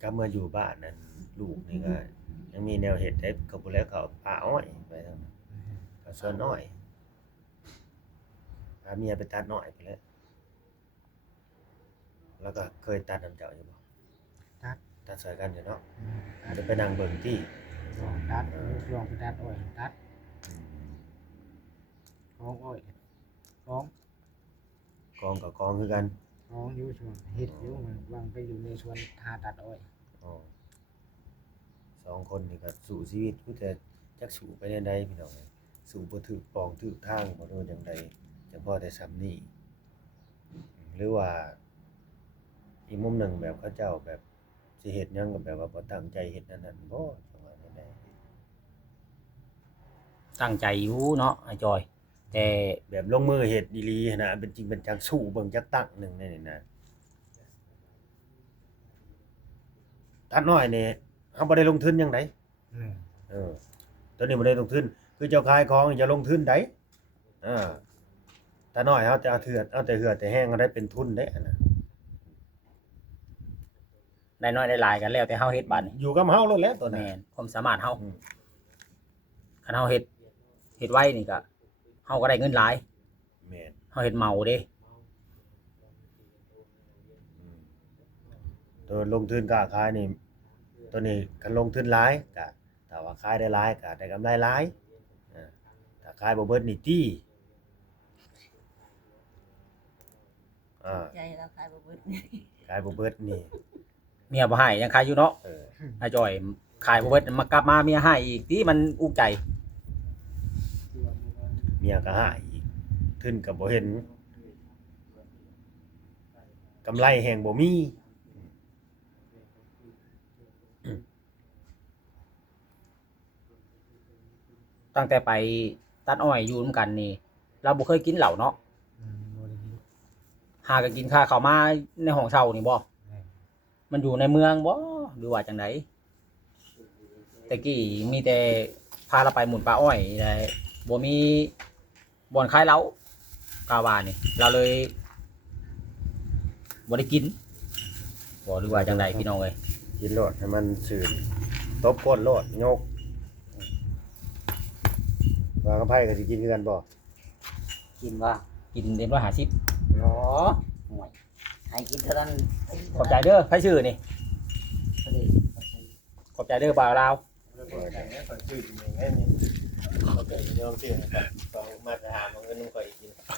กลับมาอยู่บ้านนั่นลูกนี่ก็ยังมีแนวเฮ็ดได้ก็บ่แล้วเขาป่าอ้อยไปทางนั้นเขาสวนอ้อยพาเมียไปตัดอ้อยไปแล้วแล้วก็เคยตัดนำเจ้าอยู่บ่ ตัดตัดซอยกันอยู่เนาะตัดจะไปนั่งเบิ่งติตัดลองไปตัดอ้อยตัดของอ้อยของกองกับกองคือกันของอยู่สวนเฮ็ดอยู่มันวางไปอยู่ในสวนหาตัดอ้อย อ๋อสองคนนี่ก็สู้ชีวิตผู้แต่จักสู้ไปแนวใดพี่น้องเอ้ยสู้บ่ถูกปองถูกทางบ่โดนจังใดจังพอได้ส่ำนี้หรือว่าอีกมุมหนึ่งแบบเขาเจ้าแบบสิเฮ็ดหยังก็แบบว่าบ่ตั้งใจเฮ็ดนั่นนั่นบ่ประมาณนั้นแหละ ตั้งใจอยู่เนาะไอ้จอย แต่ แบบลงมือเฮ็ดอีหลีหั้นนะเป็นจริงเป็นจังสู้เบิ่งจักตั้งหนึงนี่นะตัดน้อยนี่เฮาบ่ได้ลงทุนหยังได อืม เออตัวนี้บ่ได้ลงทุนคือเจ้าขายของอย่าลงทุนไดตัดน้อยเฮาจะเอาเถือดเอาแต่เหือดแต่แห้งเอาได้เป็นทุนเด้อันน่ะ ได้น้อยได้หลายกันแล้วแต่เฮาเฮ็ดบัดนี้ อยู่กับเฮาโลดแล้วตัวนั้น แม่นความสามารถเฮา อืม คันเฮาเฮ็ดไว้นี่ก็เฮาก็ได้เงินหลาย แม่น เฮาเฮ็ดเหมาเด้ อืมตัวลงทุนค้าขายนี่ตัวนี้คันลงทุนหลายก็ถ้าว่าขายได้หลายก็ได้กำไรหลายถ้าขายบ่เบิดนี่ตี้ใจเราขายบ่เบิด ขายบ่เบิดนี่ เมียบ่ให้ยังขายอยู่เนาะ เออ ไอ้จอยขายบ่เบิดมากลับมาเมียให้อีกที่มันอุกใจ เมียก็หาอีกทุนก็บ่เห็นกำไรแฮงบ่มี ตั้งแต่ไปตัดอ้อยอยู่นำกันนี่ เราบ่เคยกินเหล้าเนาะ บ่ได้กิน หาก็กินข้าวเข้ามาในห้องเช่านี่บ่ แม่น มันอยู่ในเมืองบ่หรือว่าจังไดแต่กี้มีแต่พาเราไปหมุนปลาอ้อยได้บ่มีบ่อนขายเหล้ากาวานี่เราเลยบ่ได้กินบ่หรือว่าจังไดพี่น้องเอ้ย กินโลดให้มันซื่นตบก้นโลดยกว่ากับไผก็สิกินคือกันบ่ กินว่า กินเต็ม150 เนาะห่วยให้กินเท่านั้น ขอบใจเด้อไผชื่อนี่ขอบใจเด้อบ่าวลาว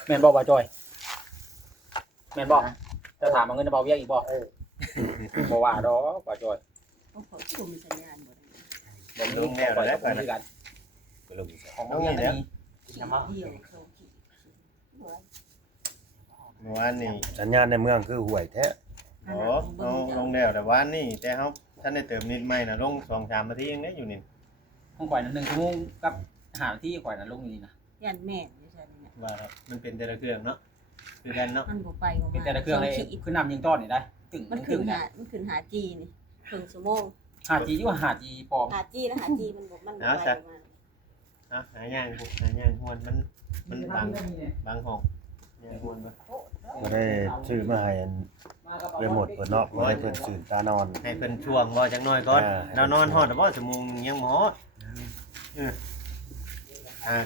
แม่นบ่บ่าวจอยแม่นบ่จะถามเอาเงินจะเบาเวียกอีกบ่บ่ว่าดอกบ่าวจอย ต้องขอคุมสัญญาณบ่ได้ บ่มีบ่แล้วกันกัน ก็ลงใส่ ของเวียกนี่ น้ำมัน เดียวโซกิ เมื่อวานนี่ สัญญาณในเมืองคือห่วยแท้ อ๋อเอาลงแล้วแต่วานนี่แต่เฮาท่านได้เติมนิดใหม่น่ะลง 2-3 นาทีเองเด้อยู่นี่ ของข่อยนั้น1ชั่วโมงกับ5นาทีข่อยนั้นลงนี่นะ ยันแม่อยู่ซั่นนี่ ว่าครับมันเป็นแต่ละเครื่องเนาะคือกันเนาะ มันบ่ไปบ่ เป็น มา แต่ละเครื่องเลยคือน้ำยิงต้อนนี่ได้ตึง มัน ตึ ขึ้น ง หามันขึ้นหาจีนี่ครึ่งชั่วโมง 5G อยู่ 5G ปลอม หาจีแล้วหาจีมันบ่ไปบ่มา หาย่างพวกหาย่างฮวนมันบางห้องย่างฮวนบ่ บ่ได้ซื้อมาให้อันไปหมดเพิ่นเนาะบ่ให้เพิ่นตื่นตานอน ให้เพิ่นช่วงรอจักหน่อยก่อน เรานอนฮอดบ่ชั่วโมงยังบ่ฮอด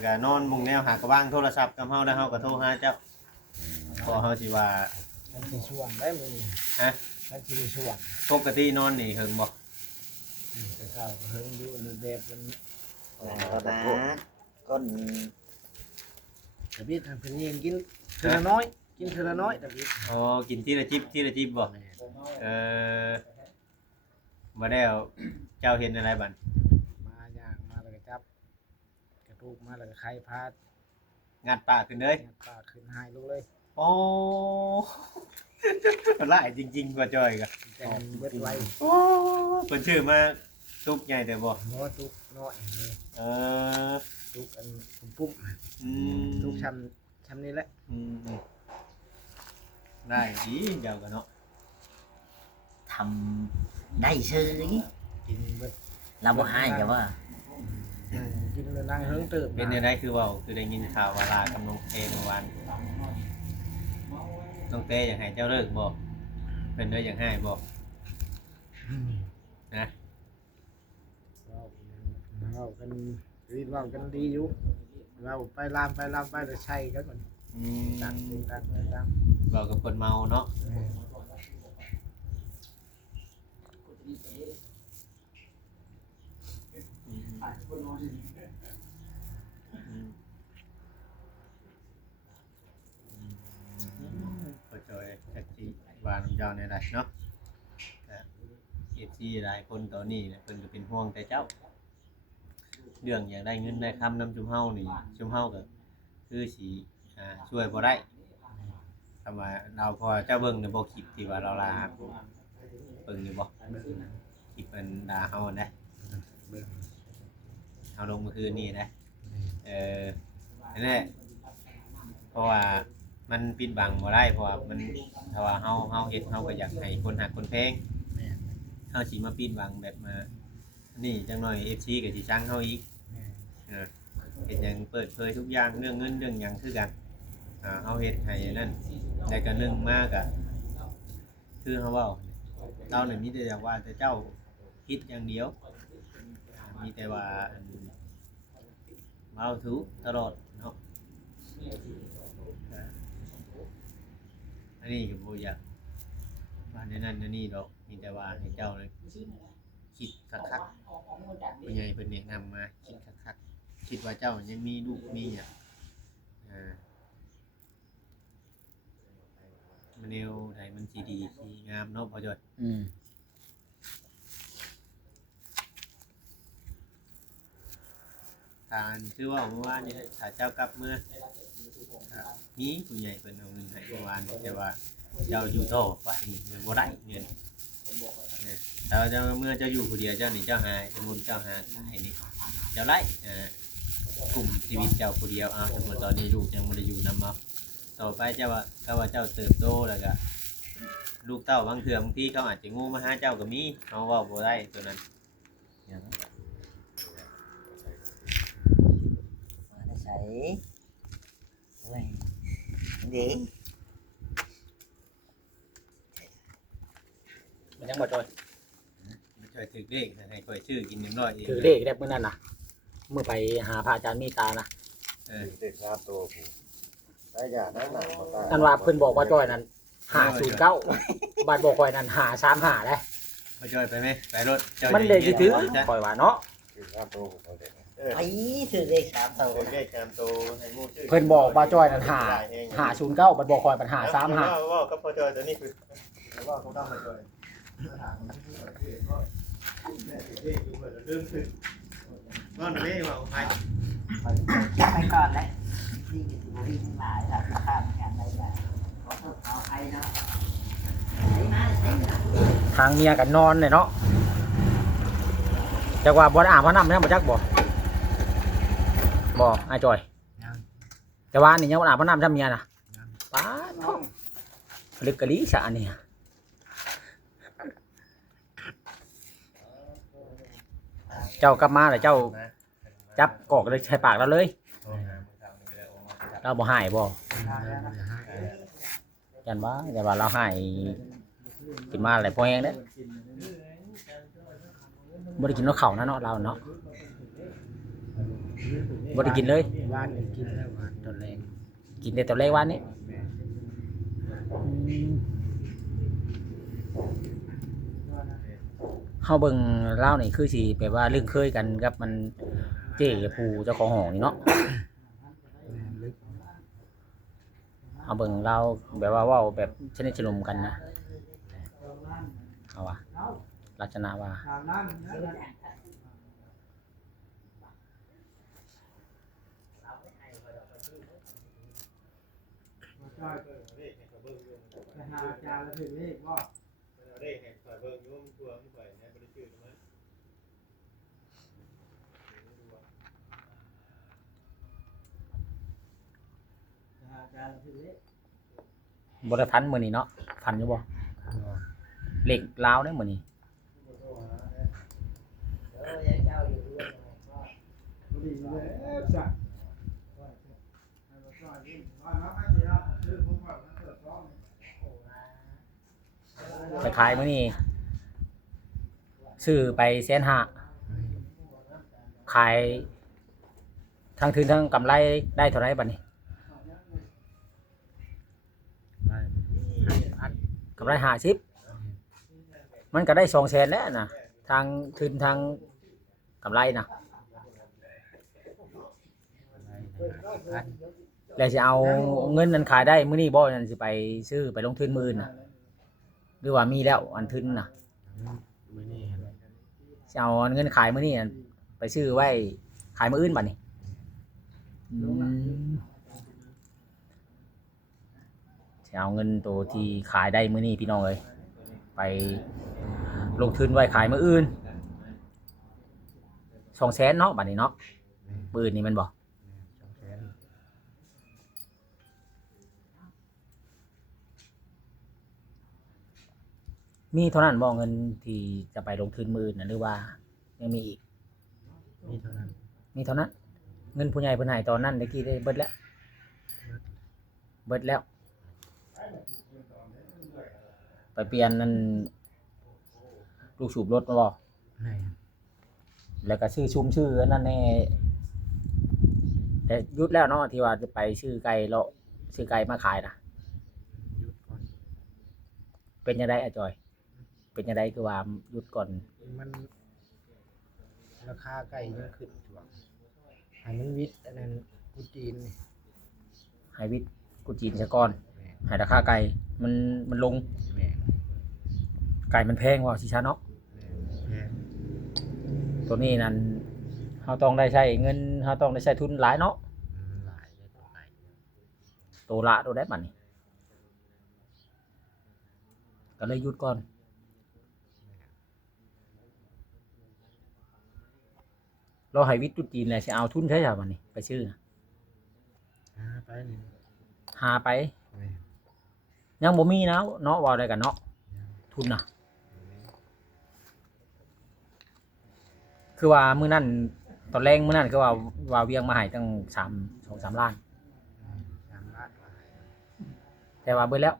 ก็นอนมุงแนวหากระวางโทรศัพท์กับเฮาแล้วเฮาก็โทรหาเจ้าพอเฮาสิว่า มันสิช่วงได้มื้อนี้ ฮะ มันสิได้ช่วง ปกตินอนนี่เฮิงบ่ แต่ข้าวก็เฮิงอยู่ในแบบมัน ก็นะก้น ตะบิดทางเพิ่นยิงกินเทื่อละน้อยกินเทื่อละน้อยตะบิด อ๋อกินทีละจิบบ่ แม่น เออบ่ได้เอาเจ้าเห็นอะไรบัด มาย่างมาแล้วก็จับกระทูกมาแล้วก็ไข่พาด งัดปากขึ้นเลย งัดปากขึ้นหายลงเลย โอ้หลายจริงๆกว่าจอยก็ แต่มันเบิดไว โอ้เพิ่นชื่อมาตุกใหญ่แต่บ่ หัวตุกน้อยนี่ เออ ตุกอันปุ้ม อืม ๆตุกช้ำนี่แหละ อืมได้ดีเจ้าก็เนาะ ทำได้ซื้อ กินเบิด เราบ่ให้จะว่า กินแล้วนั่งเฮิงตื่น เป็นจังไดคือเว้าคือได้ยินข่าวว่าลากับน้องเอเมื่อวานน้องเต้อยากให้เจ้าเลิกบ่เพิ่นเด้ออยากให้บ่ ใ นะ เว้ากันรีดเว้ากันดีอยู่เว้าไปลามไปแล้วใช่กันมัน อืม ดังดัง เรากับคนเมาเนาะอืมก็จอยแท็กซี่วานเจ้าในไรเนาะเอฟซีหลายคนตอนนี้เนี่ยเพิ่นก็เป็นห่วงแต่เจ้าเรื่องอยากได้เงินได้คำนำชุมเฮานี่ชุมเฮาก็คือสิช่วยบ่ได้ทำไมเราพอเจ้าเบิ่งในบ่คลิปที่ว่าเราลาเบิ่งอยู่บ่คลิปเป็นด่าเฮาได้เฮาลงเมื่อคืนนี้นะนั่นแหละเพราะว่ามันปิดบังบ่ได้เพราะว่ามันถ้าว่าเฮาเฮ็ดเฮาก็อยากให้คนหักคนแพงเฮาสิมาปิดบังแบบมานี่จังหน่อย FC ก็สิชังเฮาอีกเฮ็ดหยังเปิดเผยทุกอย่างเรื่องเงินเรื่องหยังคือกันเฮาเฮ็ดให้นั่นแต่ก็นึงมากอ่ะคือเฮาเว้าเราเนี่ยมีแต่อยากว่าแต่เจ้าคิดอย่างเดียวมีแต่ว่าเมาทุกตลอดเนาะอันนี้ก็บ่อยากว่าในนั้นในนี่ดอกมีแต่ว่าให้เจ้าเลยคิดคักๆผู้ใหญ่เพิ่นแนะนำมาคิดคักๆคิดว่าเจ้ายังมีลูกมีหยังมันแนวใดมันสิดีสิงามเนาะพ่อจ้อยการคือว่าเมื่อวานนี่ถ้าเจ้ากลับเมื่อนี้ผู้ใหญ่เพิ่นเอาเงินให้เมื่อวานนี่แต่ว่าเจ้าอยู่โตว่านี่เงินบ่ได้เงินถ้าเจ้าเมื่อเจ้าอยู่ผู้เดียวเจ้านี่เจ้าหาสมมุติเจ้าหาให้นี่เจ้าไล่กลุ่มชีวิตเจ้าผู้เดียวสมมุติตอนนี้ลูกยังบ่ได้อยู่นำเนาะต่อไปเจ้าว่าถ้าว่าเจ้าเติบโตแล้วก็ลูกเต้าบางเทื่อบางทีเขาอาจจะงูมาหาเจ้าก็มีเฮาเว้าบ่ได้ตัวนั้น มาได้ใส่โอ้ยดี มันยังบ่จอย ไม่ใช่ถือเลขให้คอยชื่อกินนิดหน่อยเอง ถือเลขได้มื้อนั้นน่ะเมื่อไปหาพระอาจารย์มีตานะ เด็ก5ตัวผู้ได้อย่านั้นน่ะบ่ตาย นั่นว่าเพิ่นบอกว่าจอยนั้น509บัดบอกข่อยนั้น535ได้ มาจอยไปไหมไปรถ มันได้ถือข่อยว่าเนาะ เด็ก5ตัวผู้เขาเด็ก ไอ้ถือเลข3ตัว เลขตามโตให้งูชื่อ เพิ่นบอกว่าจอยนั้น509บัดบอกข่อยมัน535 ว่าก็พอจอยตัวนี้คือว่าเขาต้องมาจอยก้อนเล่ว่าใคร ไปก่อนแล้วนี่คือวิ่งหลายหลักข้ามกันได้แบบขอโทษขออภัยเนาะทางเมียกันนอนเลยเนาะจักว่าบ่ได้อาบน้ำบ่จักบ่อ้ายจอยแต่ว่านี่ยังบ่อาบน้ำจำเมียน่ะป๊าดเนาะลึกกะลีซะอันนี้เจ้ากลับมาแล้วเจ้าจับกอกเลยใช้ปากเราเลยเราบ่หายบ่ยันว่าเราหายกินมาอะไรพอแห้งเด้บ่ได้กินข้าวนะเนาะเราเนาะบ่ได้กินเลย วานกินแล้ววานตอนแรก กินแต่ตอนแรกวันนี้เฮาเบิ่งเล่านี่คือสิแบบว่าเรื่องเคยกันกับมันเจ๊ผู้เจ้าของห้องนี่เนาะเฮาเบิ่งเล่าแบบว่าเว้าแบบสนิทสนมกันนะเอาว่าลักษณะว่าบ่ได้พันมื้อนี้เนาะพันอยู่บ่เหล็กลาวเด้อมื้อนี้ไปขายมื้อนี้ ซื้อไป150,000ขายทั้งทุนทั้งกำไรได้เท่าไหร่บัดนี้ ได้พัน กำไร50มันก็ได้200,000แล้วนะทางทุนทางกำไรนะ พัน แล้วสิเอาเงินนั้นขายได้มื้อนี้บ่นั่นสิไปซื้อไปลงทุนมื้ออื่นน่ะหรือว่ามีแล้วอันทุนน่ะ มื้อนี้ สิเอาเงินขายมื้อนี้นั่นไปซื้อไว้ขายมื้ออื่นบัดนี้สิเอาเงินตัวที่ขายได้มื้อนี้พี่น้องเอ้ยไปลงทุนไว้ขายมื้ออื่น200,000เนาะบัดนี้เนาะมื้ออื่นนี่แมันบ่ 200,000 มีเท่านั้นบ่เงินที่จะไปลงทุนมื้ออื่นน่ะหรือว่ายังมีอีก มีเท่านั้น มีเท่านั้นเงินผู้ใหญ่เพิ่นให้ตอนนั้นตะกี้ได้เบิดแล้วไปเปลี่ยนนั่นลูกสูบรถมาบ่ แม่ แล้วก็ชื่อชื่ออันนั้นแน่แต่หยุดแล้วเนาะที่ว่าจะไปชื่อไก่เลาะชื่อไก่มาขายนะ หยุดก่อน เป็นจังได๋อะจอย เป็นจังได๋คือว่าหยุดก่อน มันราคาไก่ยังขึ้นช่วงให้มันวิทย์อันนั้นกูจีนนี่ ให้วิทย์กูจีนซะก่อน แม่ ให้ราคาไก่มันลง แม่ ไก่มันแพงว่าสิซะเนาะ แม่ ตัวนี้นั่นเฮาต้องได้ใช้เงินเฮาต้องได้ใช้ทุนหลายเนาะ หลายเลยต่อไป ตัวละตัวได้บัดนี้ก็เลยหยุดก่อนเราให้วิทย์ตุจีนแหละสิเอาทุนใช้จ้ะบัดนี้ไปซื้อน่ะ ไปนี่ หาไป แม่ ยังบ่มีนะเนาะว่าได้กันเนาะทุนน่ะ คือว่ามื้อนั้นตอนแรกมื้อนั้นคือว่าเวียงมาให้ตั้ง2-3 ล้าน 3 ล้าน แต่ว่าเบิดแล้ว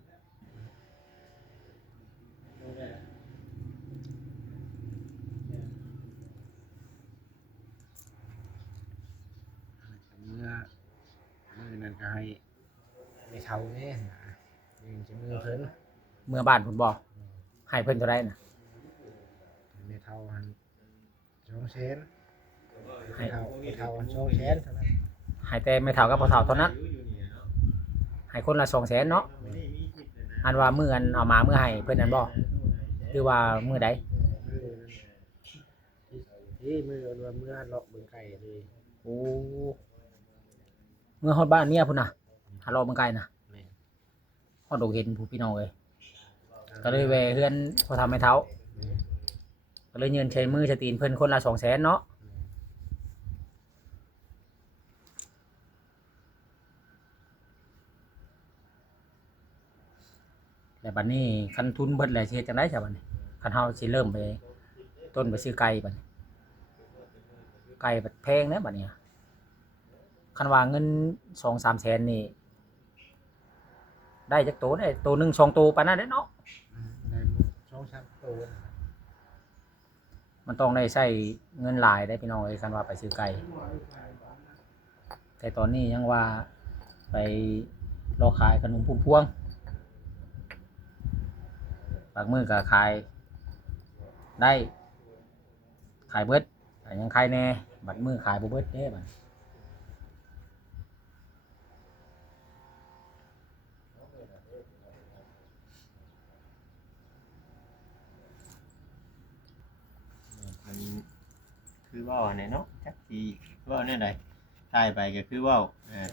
เมื่อนั้นก็ให้ไม่เท่านี้ยังจะมือเพิ่น เมื่อบ้านพุ่นบ่ให้เพิ่นเท่าใดน่ะ ไม่เท่าหัน200,000ไม่เท่าหัน200,000เท่านั้น ให้แต่ไม่เท่ากับบ่เท่าเท่านั้นให้คนละ200,000เนาะอันว่ามื้ออันเอามามื้อให้เพิ่นนั่นบ่หรือว่ามื้อใด ที่มือรวมเมื่อเลาะเบิ่งไก่เลย โอ้เมื่อฮอดบ้านเมียพุ่นน่ะหาเลาะเบิ่งไกลน่ะ แม่ ฮอดดงเห็นผู้พี่น้องเอ้ยก็เลยแวะเฮือนพอทำให้เฒ่าก็เลยยืนใช้มือใช้ตีนเพิ่นคนละ200,000เนาะแล้วบัดนี้คันทุนเบิดแล้วสิเฮ็ดจังได๋ซะบัดนี้คันเฮาสิเริ่มไปต้นไปซื้อไก่บัดนี้ไก่บัดแพงนะบัดนี้คันว่าเงิน 2-3 แสนนี่ได้จักโตได้โตหนึง2โตปานนั้นเด้เนาะ ได้2-3 ตัว มันต้องได้ใช้เงินหลายได้พี่น้องเอ้ยคันว่าไปซื้อไก่แต่ตอนนี้ยังว่าไปรอขายขนมพุ่มพวงบางมื้อก็ขายได้ขายเบิดแต่ยังขายแน่บัดมื้อขายบ่เบิดเด้บัดมันคือเว่าเนี่ยเนาะจักสิเว่าเนี่ยใดถ่ายไปก็คือเว่า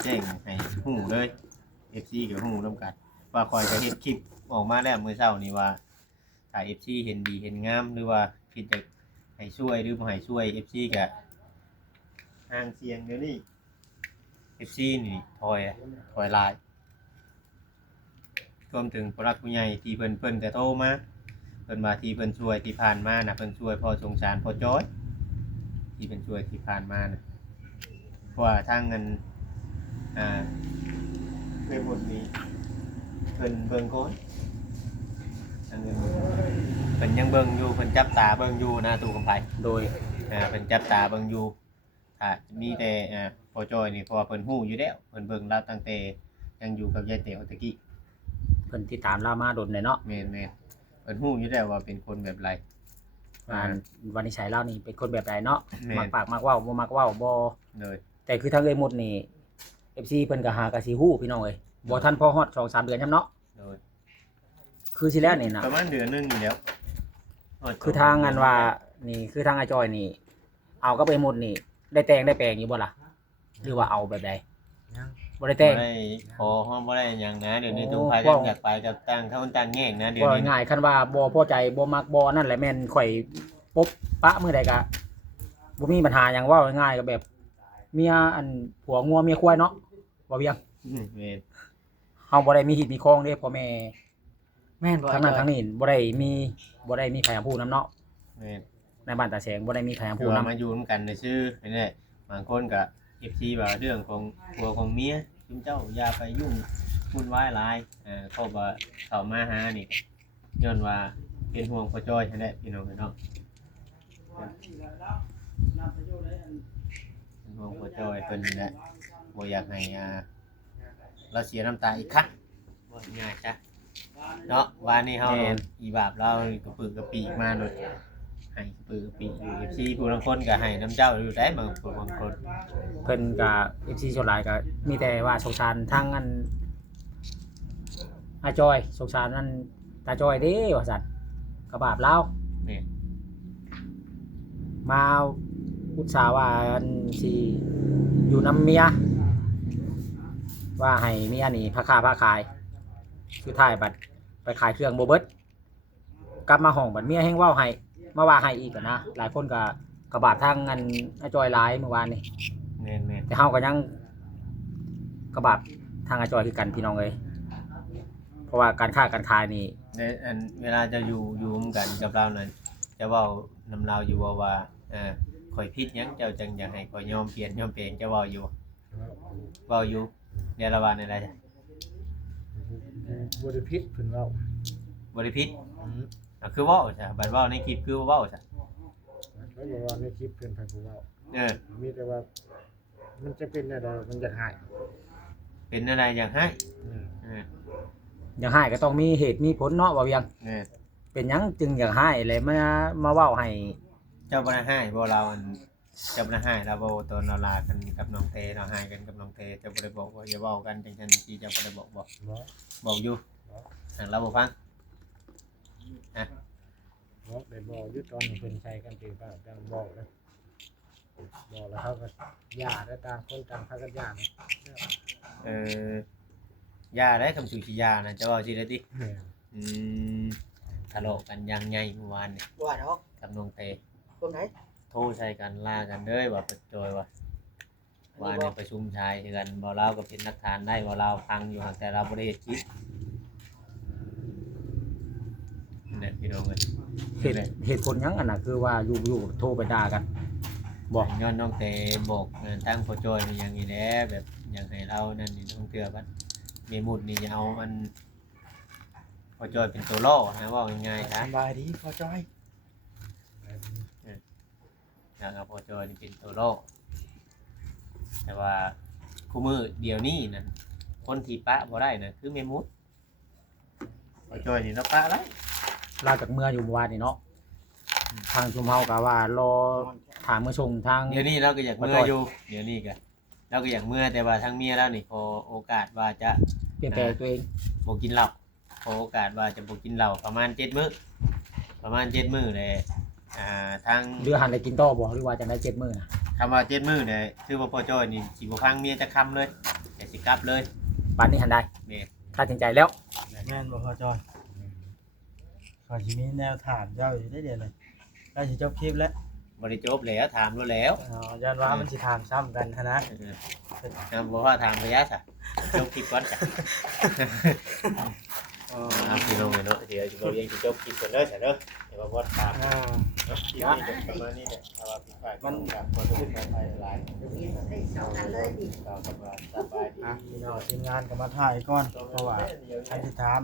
แจ้งให้ฮู้เลย FC ก็ฮู้นํกันว่าคอยก็เฮ็ดคลิปออกมาแล้วมื้อเช้านี้ว่าถ้า FC เห็นดีเห็นงามหรือว่าคิดจะให้ช่วยหรือบ่ให้ช่วย FC ก็ห่างเสียงเดี๋ยวนี้ FC นี่ถอยหลายรวมถึงผู้รักผู้ใหญ่ที่เพิ่นก็โทรมาเพิ่นว่าที่เพิ่นช่วยที่ผ่านมาน่ะเพิ่นช่วยพอสงสารพอจ้อยที่เพิ่นช่วยที่ผ่านมาน่ะเพราะว่าทางเงินเคยบ่นนี้เพิ่นเบิ่งก่อนทางเงิน เพิ่นยังเบิ่งอยู่เพิ่นจับตาเบิ่งอยู่นะตู้กำไผ โดย เพิ่นจับตาเบิ่งอยู่ถ้ามีแต่พอจอยนี่เพราะว่าเพิ่นฮู้อยู่แล้วเพิ่นเบิ่งเราตั้งแต่ยังอยู่กับยายเต๋วตะกี้ เพิ่นติดตามเรามาโดนเลยเนาะ แม่นๆเพิ่นฮู้อยู่แล้วว่าเป็นคนแบบไร วันนิสัยเรานี่เป็นคนแบบใดเนาะ แม่น มักปากมักเว้าบ่มักเว้าบ่ เลย แต่คือทางเอ้ยหมดนี่ FC เพิ่นก็หากะสิฮู้พี่น้องเอ้ยบ่ทันพอฮอด 2-3 เดือนครับเนาะ เลย คือสิแล้วนี่นะ ประมาณเดือนหนึงนี่แล้ว คือทางงานว่านี่คือทางอาจอยนี่ เอาก็ไปหมดนี่ ได้แต่งได้แปลงอยู่บ่ล่ะหรือว่าเอาแบบใด ยัง บ่ได้แต่ง บ่ได้ขอฮ้อมบ่ได้หยังนะเดี๋ยวนี้ โอ้ ตู้ไผ ว่า อยากไปกับต่างเขาต่างแง่งนะเดี๋ยว บ่ นี้ ง่ายคันว่าบ่พอใจบ่มักบ่นั่นแหละแม่นข่อยปุ๊บปะมื้อใดก็บ่มีปัญหาหยังเว้าง่ายๆก็แบบเมียอันผัวงัวเมียควายเนาะบ่เวียง แม่น เฮาบ่ได้มีหิดมีคองเด้พ่อแม่ แม่นบ่ ทั้งนั้นทั้งนี้บ่ได้มีใครพูดนํเนาะ แม่น ในบ้านตาแสงบ่ได้มีใคร คื พู อ ด ว่า นํ มาอยู่ร่วมกันในชื่อนี่แหละบางคนก็FC ว่าเรื่องของผัวของเมียจุมเจ้าอย่าไปยุ่งวุ่นวายหลายเขาว่าเข้ามาหานี่ย้อนว่าเป็นห่วงพ่อจ้อยนั่นแหละพี่น้องเนาะเป็นห่วงพ่อจ้อยเพิ่นนี่แหละบ่อยากให้เราเสียน้ำตาอีกครั้งบ่ง่ายจ้ะเนาะว่านี่เฮาอีบาปเรากระปึกกระปีกมาโดยให้กระปึกกระปีกอยู่ FC ผู้บางคนก็ให้น้ำเจ้าอยู่ได้บางคน เพิ่นก็FC ส่วนหลายก็มีแต่ว่าสงสารทางอันอาจอยสงสารนั่นตาจอยเด้ว่าซั่นกระบาปลาว นี่ มาอุตส่าห์ว่าอันสิอยู่นำเมียว่าให้เมียนี่พาค้าพาขายสุดท้ายบัดไปขายเครื่องบ่เบิดกลับมาห้องบัดเมียแฮงเว้าให้มาว่าให้อีกอะนะหลายคนก็กระบาดทางอันอาจอยหลายเมื่อวานนี่ แม่น แต่เฮาก็ยังกระบาดทางอาจอยคือกันพี่น้องเอ้ยเพราะว่าการค้าการขายนี่ ๆในอันเวลาจะอยู่ร่วมกันกับเรานั่นจะเว้านำเราอยู่ว่าข่อยผิดหยังเจ้าจังอยากให้ข่อยยอมเปลี่ยนยอมแปลงเจ้าเว้าอยู่เว้าอยู่เดี๋ยวละว่าในใดจ้ะ บ่ได้ผิดเพิ่นเว้า บ่ได้ผิด อืม คือเว้าจ้ะบัดเว้าในคลิปคือเว้าจ้ะ แล้วบอกว่าในคลิปเพิ่นไผผู้เว้า มีแต่ว่ามันจะเป็นอะไรมันจะหาย เป็นอะไรอย่างให้ อย่างให้ก็ต้องมีเหตุมีผลเนาะว่าเวียงเป็นหยังจึงอยากให้เลยมาเว้าให้ เจ้าบ่ได้ให้บ่เราอันเจ้าบ่ได้ให้เราบ่ตอนเราลากันกับน้องเทเราให้กันกับน้องเทเจ้าบ่ได้บอกว่าอย่าเว้ากันจังซั่นที่เจ้าบ่ได้บอก บ่ บอกอยู่เราบ่ฟัง บอกได้บอกอยู่ตอนนี้เพิ่นใช้กันตีบ้างจังบอกเลยบอกแล้วเขาก็ย่าได้ต่างคนต่างพากันย่านะ ยาได้คำสุชิยานะเจ้าเว้าสิได้ติ แม่น ทะเลาะกันอย่างใหญ่เมื่อวานนี่ ว่าดอก กับน้องเท คนไหน โทรใส่กันลากันเด้อว่าเปิดโจยว่าว่าในประชุมชายกันบ่เราก็เป็นหลักฐานได้ว่าเราฟังอยู่แต่เราบ่ได้เฮ็ดคลิปนั่นพี่น้องเอ้ย เหตุผลหยังอันน่ะคือว่าอยู่โทรไปด่ากัน บอกย้อนน้องเตบอกตั้งโปรโจยมันอย่างนี้แหละแบบอย่างให้เรานั่นนี่น้องเตือบัดมีมุดนี่จะเอามันโปรโจยเป็นตัวล่อนะว่าง่ายๆ ส นะ บายดีพ่อจ้อย อยากเอาโปรโจยนี่เป็นตัวล่อแต่ว่าคู่มือเดียวนี้นะคนที่ปะบ่ได้นะคือเมมุดโปรโจยนี่เราปะได้ ลาจากเมื่ออยู่เมื่อวานนี่เนาะทางชุมเฮาก็ว่ารอถามเมื่อชงทาง เดี๋ยวนี้เราก็อยากเมื่ออยู่เดี๋ยวนี้ก็เราก็อยากเมื่อแต่ว่าทั้งเมียแล้วนี่พอโอกาสว่าจะ เปลี่ยนแปลงตัวเอง บ่กินเหล้าพอโอกาสว่าจะบ่กินเหล้าประมาณ7 มื้อเลยทาง เรือหันได้กินต่อบ่หรือว่าจะได้7มื้อน่ะ คำว่า7 มื้อเนี่ยคือว่าพ่อจ้อยนี่สิบ่ฟังเมียจะค้ำเลยแต่สิกลับเลย ปานนี้หันได้ แม่ ถ้าจริงใจแล้ว แม่นบ่พ่อจ้อยขอสิมีแนวถามเจ้าอยู่ได้เดี๋ยวเลยเราสิจบคลิปแล้ว บ่ได้จบแล้วถามแล้ว ยันว่ามันสิถามซ้ำกันนะ บ่ว่าถามระยะซะจบคลิปก่อนจ้ะพี่น้องเนาะเดี๋ยวสิบ่ยังสิจบคลิปก่อนเด้อจ้ะเด้อเดี๋ยวบ่ถามเนาะคลิปนี้ก็ประมาณนี้แหละถ้าว่าผิดพลาดมันกับคนที่มาไปหลาย สองกันเลยดิ สบายดี พี่น้องทีมงานก็มาถ่ายก่อนเพราะว่าใครสิถาม